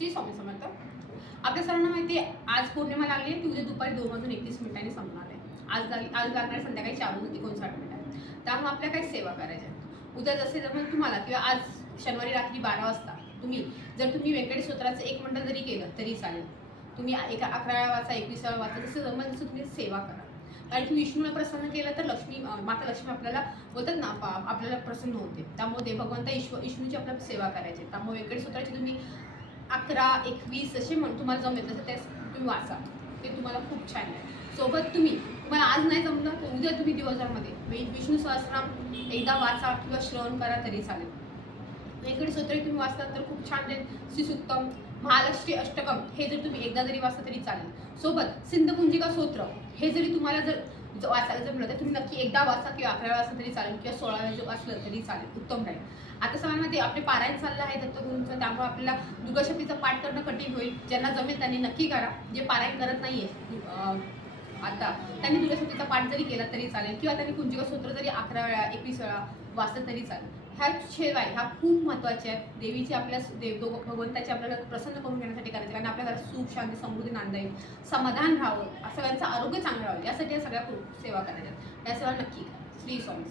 श्री स्वामी समर्थ. आपल्या सर्वांना माहिती आहे आज पौर्णिमा लागली आहे ती उद्या दुपारी 2:31 संपणार आहे. आज लागणार संध्याकाळी 4:59 त्यामुळे आपल्या काही सेवा करायच्या आहेत. उद्या जसे जमेल तुम्हाला किंवा आज शनिवारी रात्री 12 वाजता तुम्ही व्यंकटेश स्तोत्राचं 1 मिनिट जरी केलं तरी चालेल. तुम्ही 11 वाचा 21 वाचा जसं जमेल तसं तुम्ही सेवा करा. कारण की विष्णूला प्रसन्न केलं तर माता लक्ष्मी आपल्याला बोलतात ना आपल्याला प्रसन्न होते. त्यामुळे देव भगवंत विष्णूची आपल्याला सेवा करायची. त्यामुळे व्यंकटेश स्तोत्राची तुम्ही 11, 21 असे तुम्हाला जमेल तसं ते तुम्ही वाचा. ते तुम्हाला खूप छान आहे. सोबत तुम्हाला आज नाही जमलं तर उद्या तुम्ही दिवसभरामध्ये विष्णू सहस्रनाम एकदा वाचा किंवा श्रवण करा तरी चालेल. व्यंकटेश स्तोत्र तुम्ही वाचलात तर खूप छान आहे. श्रीसूक्तम, महालक्ष्मी अष्टकम हे जर तुम्ही एकदा जरी वाचलं तरी चालेल. सोबत सिंधपुंजिका स्तोत्र हे जरी तुम्हाला जर वाचायला जमलं तर तुम्ही नक्की एकदा वाचा किंवा 11 वाचलं तरी चालेल किंवा 16 वाचलं तरी चालेल. उत्तम राहील. आता सगळ्यांमध्ये आपले पारायण चाललं आहे दत्तगुरूंचं. त्यामुळे आपल्याला दुर्गाशक्तीचा पाठ करणं कठीण होईल. ज्यांना जमेल त्यांनी नक्की करा. जे पारायण करत नाहीये आता त्यांनी दुर्गाशक्तीचा पाठ जरी केला तरी चालेल किंवा त्यांनी कुंजिका स्तोत्र जरी 11 वेळा 21 वेळा वाचलं तरी चालेल. ह्या सेवा ह्या खूप महत्त्वाच्या आहेत. देवीची आपल्या भगवंताची आपल्याला प्रसन्न करून घेण्यासाठी करायचं. कारण आपल्या घरात सुख शांती समृद्धी नांदाईल, समाधान राहावं, सगळ्यांचं आरोग्य चांगलं राहावं यासाठी या सगळ्या सेवा करायच्या. या सेवा नक्की करा. श्री स्वामी.